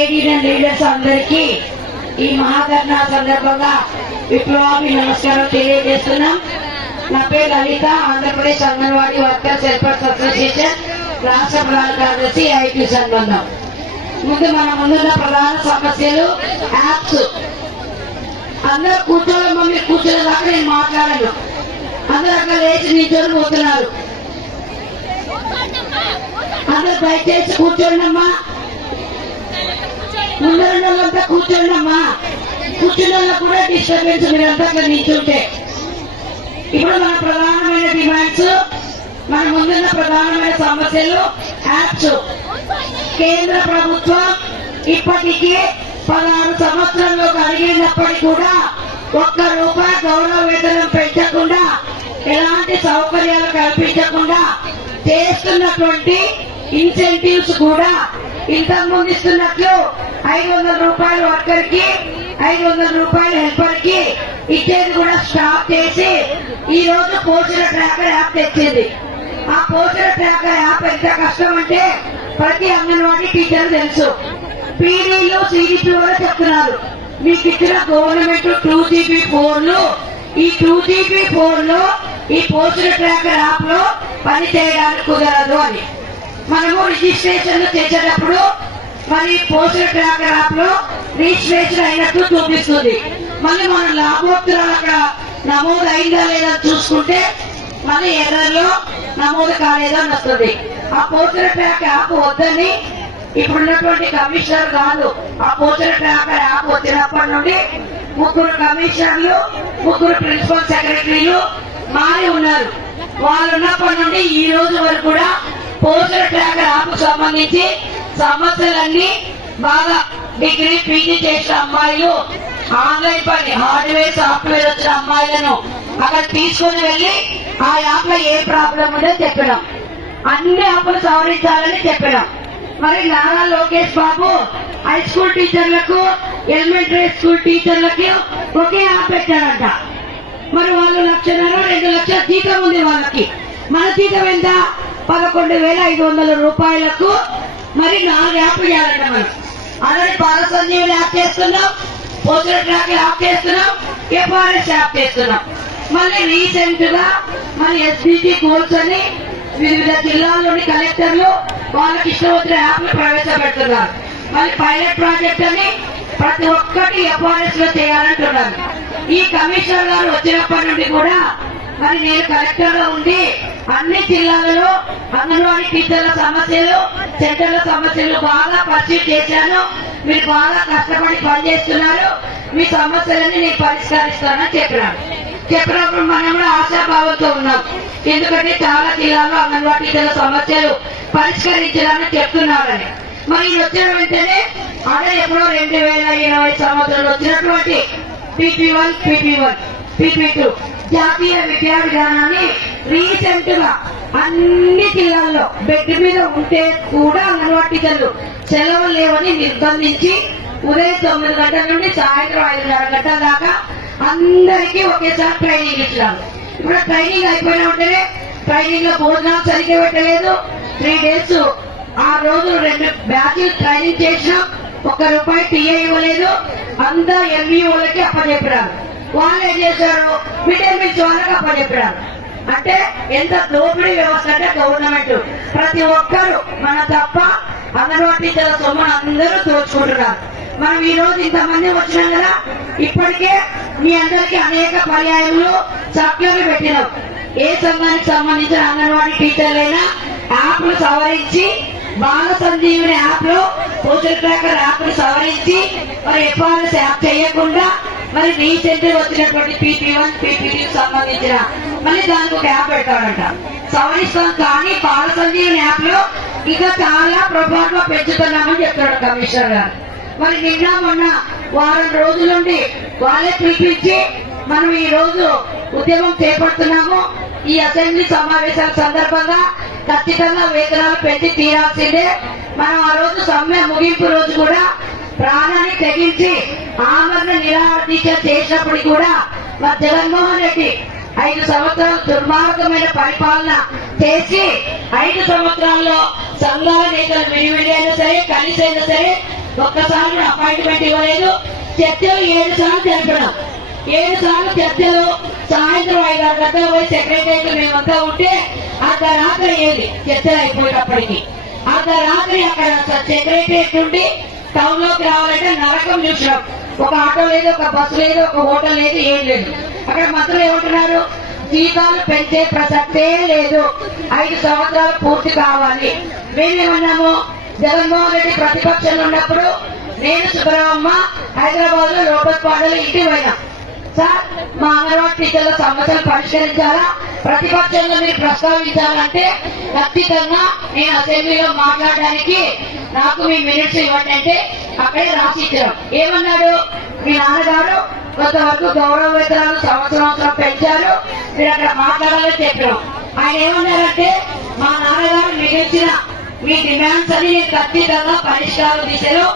Trade union leaders అందరికీ ఈ మహాధర్నా సందర్భంగా విప్లవాభి నమస్కారం తెలియజేస్తున్నాం. నా పేరు Lalitha, Andhra Pradesh anganwadi workers helpers association రాష్ట్ర ప్రధాన కార్యదర్శి ఐటీ సంబంధం. ముందు మన ముందున్న ప్రధాన సమస్యలు యాప్స్. అందరూ కూర్చోవాలమ్మా, మీరు కూర్చోలే దాకా నేను మాట్లాడను. అందరూ అక్కడ లేచి నిల్చొని పోతున్నారు. అందరూ దయచేసి కూర్చోండమ్మా, ముందరంతా కూర్చోండమ్మా. కూర్చున్న కూడా డిస్టర్బెన్స్ మీరంతా అక్కడ నిల్చుంటే. ఇప్పుడు మన ప్రధానమైన డిమాండ్స్, మన ముందున్న ప్రధానమైన సమస్యలు యాప్స్. కేంద్ర ప్రభుత్వం ఇప్పటికీ 16 సంవత్సరంలో కలిగినప్పటికీ కూడా ₹1 గౌరవ వేతనం పెంచకుండా, ఎలాంటి సౌకర్యాలు కల్పించకుండా చేస్తున్నటువంటి ఇన్సెంటివ్స్ కూడా ఇంతకుముందు ఇస్తున్నట్లు ₹500 వర్కర్ కి, ₹500 హెల్పర్ కి ఇచ్చేది కూడా స్టాప్ చేసి ఈ రోజు పోషణ ట్రాకర్ యాప్ తెచ్చింది. ఆ పోషణ ట్రాకర్ యాప్ ఎంత కష్టం అంటే ప్రతి అంగన్వాడీ టీచర్ తెలుసు. పీడీలు సిడిపి కూడా చెప్తున్నారు, మీకు ఇచ్చిన గవర్నమెంట్ 2GB ఫోన్లు, ఈ 2GB ఫోన్లు ఈ పోషణ ట్రాకర్ యాప్ లో పని చేయడానికి కుదరదు అని. మనము రిజిస్ట్రేషన్ చేసేటప్పుడు మరి పోషణ ట్రాకర్ యాప్ లో రిజిస్ట్రేషన్ అయినట్టు చూపిస్తుంది. మళ్ళీ మన లాభోత్తరాలు అక్కడ నమోదు అయిందా లేదా చూసుకుంటే మళ్ళీ ఎర్రర్లో నమోదు కాలేదని వస్తుంది. ఆ పోషణ ట్రాకర్ యాప్ వద్దని ఇప్పుడున్నటువంటి కమిషనర్ కాదు, ఆ పోషణ ట్రాకర్ యాప్ వచ్చినప్పటి నుండి 3 కమిషనర్లు, 3 ప్రిన్సిపల్ సెక్రటరీలు మారి ఉన్నారు. వాళ్ళు ఉన్నప్పటి నుండి ఈ రోజు వరకు కూడా పోషణ ట్రాకర్ యాప్ సంబంధించి సమస్యలన్నీ బాగా డిగ్రీ పీజీ చేసిన అమ్మాయిలు, ఆన్లైన్ పని హార్డ్వేర్ సాఫ్ట్వేర్ వచ్చిన అమ్మాయిలను అక్కడ తీసుకుని వెళ్లి ఆ యాప్ లో ఏ ప్రాబ్లం ఉందో చెప్పడం, అన్ని యాప్లు సవరించాలని చెప్పడం. మరి నారా లోకేష్ బాబు హై స్కూల్ టీచర్లకు, ఎలిమెంటరీ స్కూల్ టీచర్లకి ఒకే యాప్ పెట్టారంట. మరి వాళ్ళు 1,50,000 2 లక్షల జీతం ఉంది వాళ్ళకి. మన జీతం ఎంత? ₹11,500. మరి 4 యాప్లు చేయాలంట. మనం అలాగే భారత సంజీవని యాప్ చేస్తున్నాం, పోషణ ట్రాక్ యాప్ చేస్తున్నాం, ఎఫ్ఆర్ఎస్ యాప్ చేస్తున్నాం. మళ్ళీ రీసెంట్ గా మన ఎస్డిజి గోల్స్ అని వివిధ జిల్లాల్లోని కలెక్టర్లు వాళ్ళకి ఇష్టం వచ్చిన యాప్లు ప్రవేశపెడుతున్నారు. మళ్ళీ పైలట్ ప్రాజెక్ట్ అని ప్రతి ఒక్కటి ఎఫ్ఆర్ఎస్ లో చేయాలంటున్నారు. ఈ కమిషనర్ గారు వచ్చినప్పటి నుండి కూడా మరి నేను కలెక్టర్ లో ఉండి అన్ని జిల్లాలలో అంగన్వాడీ టీచర్ల సమస్యలు, సెంటర్ల సమస్యలు బాగా పరిశీలి చేశాను. మీరు బాగా కష్టపడి పనిచేస్తున్నారు, మీ సమస్యలన్నీ నేను పరిష్కరిస్తానని చెప్పినప్పుడు మనం కూడా ఆశాభావంతో ఉన్నాం. ఎందుకంటే చాలా జిల్లాల్లో అంగన్వాడీ టీచర్ల సమస్యలు పరిష్కరించాలని చెప్తున్నారని. మరి వచ్చిన వెంటనే అదే ఎప్పుడో 2020 సంవత్సరంలో వచ్చినటువంటి PP1, PP1, PP2 జాతీయ విద్యా విధానాన్ని రీసెంట్ గా అన్ని జిల్లాల్లో బెడ్ మీద ఉంటే కూడా అంగన్వాడీ టీచర్లు సెలవులు లేవని నిర్బంధించి ఉదయం 9 గంటల నుండి సాయంత్రం 5:30 గంటల దాకా అందరికీ ఒకేసారి ట్రైనింగ్ ఇచ్చారు. ఇప్పుడు ట్రైనింగ్ అయిపోయిన ఉంటేనే ట్రైనింగ్ లో భోజనాలు సరిగ్గా పెట్టలేదు. 3 days ఆ రోజు 2 బ్యాచ్లు ట్రైనింగ్ చేసినాం, ₹1 టీఏ ఇవ్వలేదు. అంతా ఎంఈఓలకి అప్పచెప్పారు. వాళ్ళు ఏం చేశారు, మిడ్ డే మీల్స్ వాళ్ళకి అప్పచెప్పారు. అంటే ఎంత దోపిడీ వ్యవస్థ అంటే గవర్నమెంట్ ప్రతి ఒక్కరు మన తప్ప అంగన్వాడీ టీచర్ల సొమ్మును అందరూ దోచుకుంటున్నారు. మనం ఈ రోజు ఇంతమంది వచ్చినాం కదా, ఇప్పటికే మీ అందరికీ అనేక పర్యాయములు సభ్యులు పెట్టినాం. ఏ సంఘానికి సంబంధించిన అంగన్వాడీ టీచర్లైనా యాప్లు సవరించి బాల సంజీవిని యాప్ లో పోషణ ట్రాకర్ యాప్ ను సవరించి మరి ఎఫ్ఆర్ఎస్ యాప్ చేయకుండా మరి రీసెంట్ వచ్చినటువంటి PP1, PP2 సంబంధించిన మళ్ళీ దానికి ఒక యాప్ పెట్టాలంట. సవరిస్తాం కానీ బాల సంజీవిని యాప్ లో ఇంకా చాలా ప్రభావం పెంచుతున్నామని చెప్తాడు కమిషనర్ గారు. మరి నిన్న మొన్న వారం రోజుల నుండి వాళ్ళే పిలిపించి మనం ఈ రోజు ఉద్యమం చేపడుతున్నాము. ఈ అసెంబ్లీ సమావేశాల సందర్భంగా ఖచ్చితంగా వేతనాలు పెంచి తీరాల్సిందే. మనం ఆ రోజు సమ్మె ముగింపు రోజు కూడా ప్రాణాన్ని తెగించి ఆమరణ నిరాహార దీక్ష చేసినప్పుడు కూడా మా జగన్మోహన్ రెడ్డి 5 సంవత్సరాలు దుర్మార్గమైన పరిపాలన చేసి 5 సంవత్సరాల్లో సంఘాల నేతలు విడివిడైనా సరే కలిసైనా సరే ఒక్కసారి కూడా అపాయింట్మెంట్ ఇవ్వలేదు. చర్చలు 7 సార్లు జరిపినాం. 7 సార్లు చర్చలు. సాయంత్రం 5-6 గంటల పోయి సెక్రటరీ మేమంతా ఉంటే అర్ధరాత్రి అయ్యేది చర్చలు అయిపోయేటప్పటికి. అర్ధరాత్రి అక్కడ సెక్రటరియట్ నుండి టౌన్ లోకి రావాలంటే నరకం చూసినాం. ఒక ఆటో లేదు, ఒక బస్సు లేదు, ఒక హోటల్ లేదు, ఏం లేదు. అక్కడ మంత్రులు ఏమంటున్నారు, జీతాలు పెంచే ప్రసక్తే లేదు, 5 సంవత్సరాలు పూర్తి కావాలి. మేమేమన్నాము, జగన్మోహన్ రెడ్డి ప్రతిపక్షంలో ఉన్నప్పుడు నేను సుబ్రహ్మమ్మ హైదరాబాద్ లో లోపలపాడలో ఇంటికి పోయినా. సార్ మా అంగన్వాడీ టీచర్ల సమస్యలు పరిష్కరించాలా, ప్రతిపక్షంలో మీరు ప్రస్తావించాలంటే ఖచ్చితంగా నేను అసెంబ్లీలో మాట్లాడడానికి నాకు మీ మినిట్స్ ఇవ్వండి అంటే అక్కడే రాసి ఇచ్చాం. ఏమన్నాడు, మీ నాన్నగారు కొంతవరకు గౌరవ వేతనాలు సంవత్సరం పెంచారు, మీరు అక్కడ మాట్లాడాలని చెప్పాం. ఆయన ఏమన్నారంటే, మా నాన్నగారు మిగిల్చిన మీ డిమాండ్స్ అని నేను ఖచ్చితంగా పరిష్కారం దిశలో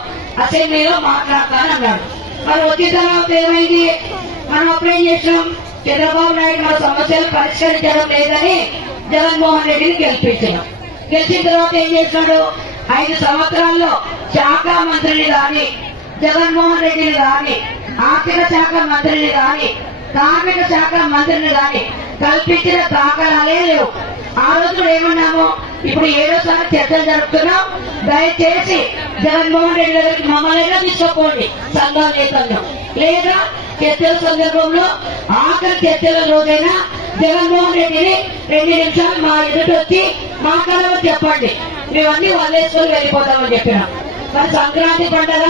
అసెంబ్లీలో మాట్లాడతానన్నాడు. మరి వచ్చిన తర్వాత ఏమైంది, మనం అప్లై చేసినాం. చంద్రబాబు నాయుడు మన సమస్యలు పరిష్కరించడం లేదని జగన్మోహన్ రెడ్డిని గెలిపించినాం. గెలిచిన తర్వాత ఏం చేసినాడు, 5 సంవత్సరాల్లో శాఖ మంత్రిని కానీ, జగన్మోహన్ రెడ్డిని కానీ, ఆర్థిక శాఖ మంత్రిని కానీ, కార్మిక శాఖ మంత్రిని కానీ కల్పించిన దాఖలాలే లేవు. ఆ రోజు ఏమన్నాము, ఇప్పుడు 7వ చర్చలు జరుపుతున్నాం, దయచేసి జగన్మోహన్ రెడ్డి గారికి మమ్మల్ని తీసుకోండి సంఘాల నేతలను, లేదా చర్చల సందర్భంలో ఆఖరి చర్చల రోజైనా జగన్మోహన్ రెడ్డిని 2 నిమిషాలు మా ఎదుటి వచ్చి మాట్లాడమని చెప్పండి, మేమన్నీ వదిలేసుకొని వెళ్ళిపోతామని చెప్పినాం. మరి సంక్రాంతి పండుగ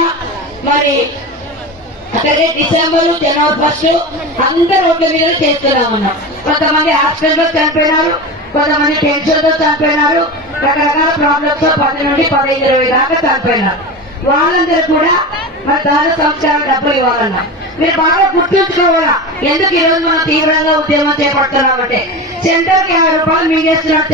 మరి అక్కడే డిసెంబర్, జనవరి 1 అందరూ రోడ్ల మీద చేస్తున్నామన్నాం. కొంతమంది హాస్పిటల్లో చనిపోయినారు, కొంతమంది టెన్షన్ తో చనిపోయినారు, రకరకాల ప్రాబ్లమ్స్ తో 10 నుండి 15-20 దాకా చనిపోయినారు. వాళ్ళందరూ కూడా మరి దాన సంస్కారం డబ్బులు ఇవ్వాలన్నా. మీరు బాగా గుర్తుంచుకోవాలా, ఎందుకు ఈ రోజు మనం తీవ్రంగా ఉద్యమం చేపడుతున్నామంటే సెంటర్ కి 50 రూపాయలు మీకేస్తున్నారు.